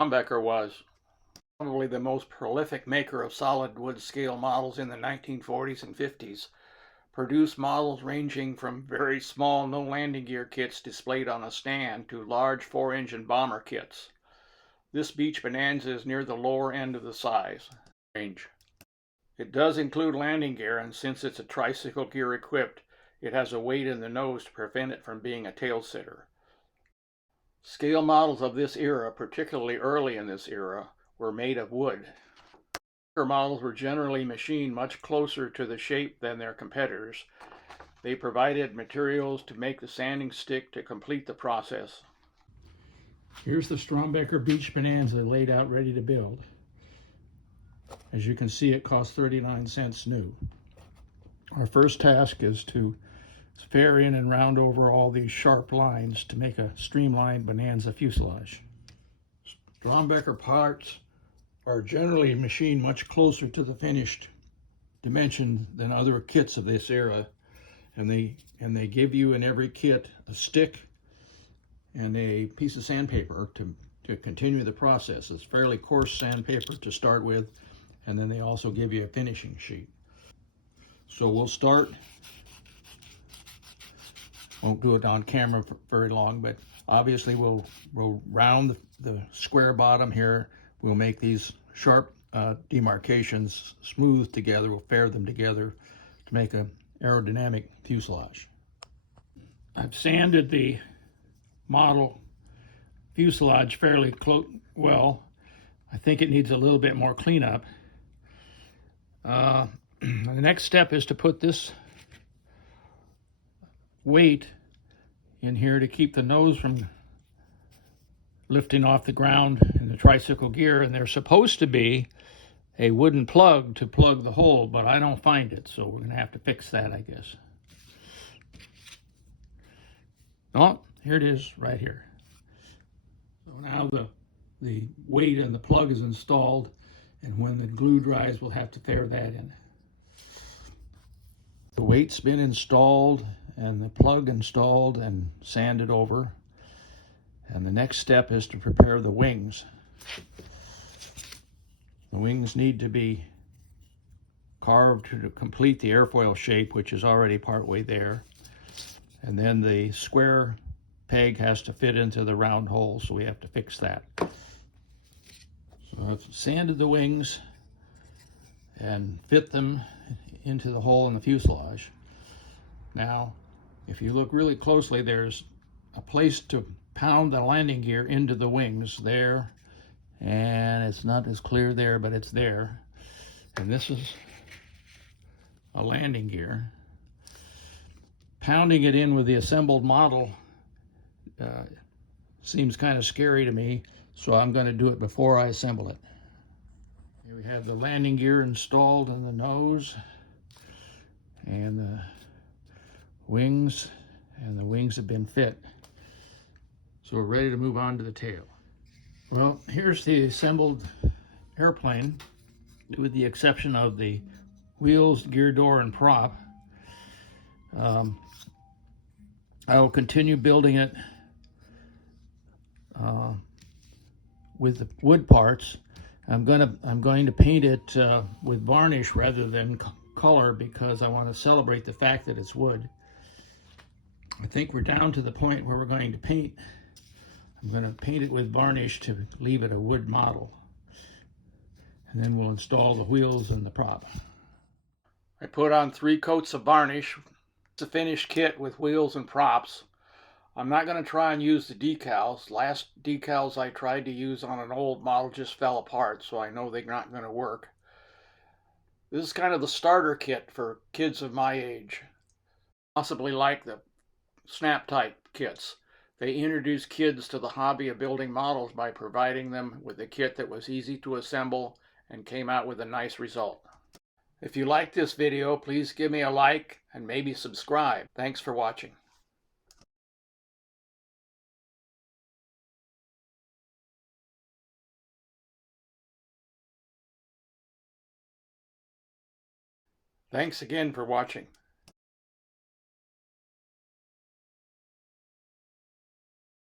Strombecker was probably the most prolific maker of solid wood scale models in the 1940s and 50s. Produced models ranging from very small no landing gear kits displayed on a stand to large 4-engine bomber kits. This Beech Bonanza is near the lower end of the size range. It does include landing gear, and since it's a tricycle gear equipped, it has a weight in the nose to prevent it from being a tail sitter. Scale models of this era, particularly early in this era, were made of wood. Models were generally machined much closer to the shape than their competitors. They provided materials to make the sanding stick to complete the process. Here's the Strombecker Beech Bonanza laid out ready to build. As you can see, it costs 39 cents new. Our first task is to spare in and round over all these sharp lines to make a streamlined Bonanza fuselage. Strombecker parts are generally machined much closer to the finished dimension than other kits of this era, and they give you in every kit a stick and a piece of sandpaper to continue the process. It's fairly coarse sandpaper to start with, and then they also give you a finishing sheet. So we'll start, won't do it on camera for very long, but obviously we'll round the square bottom here. We'll make these sharp demarcations smooth together. We'll pair them together to make an aerodynamic fuselage. I've sanded the model fuselage fairly well. I think it needs a little bit more cleanup. The next step is to put this weight in here to keep the nose from lifting off the ground in the tricycle gear, and there's supposed to be a wooden plug to plug the hole, but I don't find it, so we're gonna have to fix that, I guess. Oh, here it is right here. So now the weight and the plug is installed, and when the glue dries, we'll have to pair that in. The weight's been installed and the plug installed and sanded over. And the next step is to prepare the wings. The wings need to be carved to complete the airfoil shape, which is already partway there. And then the square peg has to fit into the round hole, so we have to fix that. So I've sanded the wings and fit them into the hole in the fuselage. Now, if you look really closely, there's a place to pound the landing gear into the wings there, and it's not as clear there, but it's there. And this is a landing gear. Pounding it in with the assembled model seems kind of scary to me, so I'm going to do it before I assemble it. Here we have the landing gear installed in the nose and the wings, and the wings have been fit. So we're ready to move on to the tail. Well, here's the assembled airplane, with the exception of the wheels, gear door, and prop. I will continue building it with the wood parts. I'm going to paint it with varnish rather than color, because I want to celebrate the fact that it's wood. I think we're down to the point where we're going to paint. I'm going to paint it with varnish to leave it a wood model. And then we'll install the wheels and the prop. I put on 3 coats of varnish. It's a finished kit with wheels and props. I'm not going to try and use the decals. Last decals I tried to use on an old model just fell apart, so I know they're not going to work. This is kind of the starter kit for kids of my age. Possibly like the snap type kits. They introduced kids to the hobby of building models by providing them with a kit that was easy to assemble and came out with a nice result. If you like this video, please give me a like and maybe subscribe. Thanks for watching. Thanks again for watching.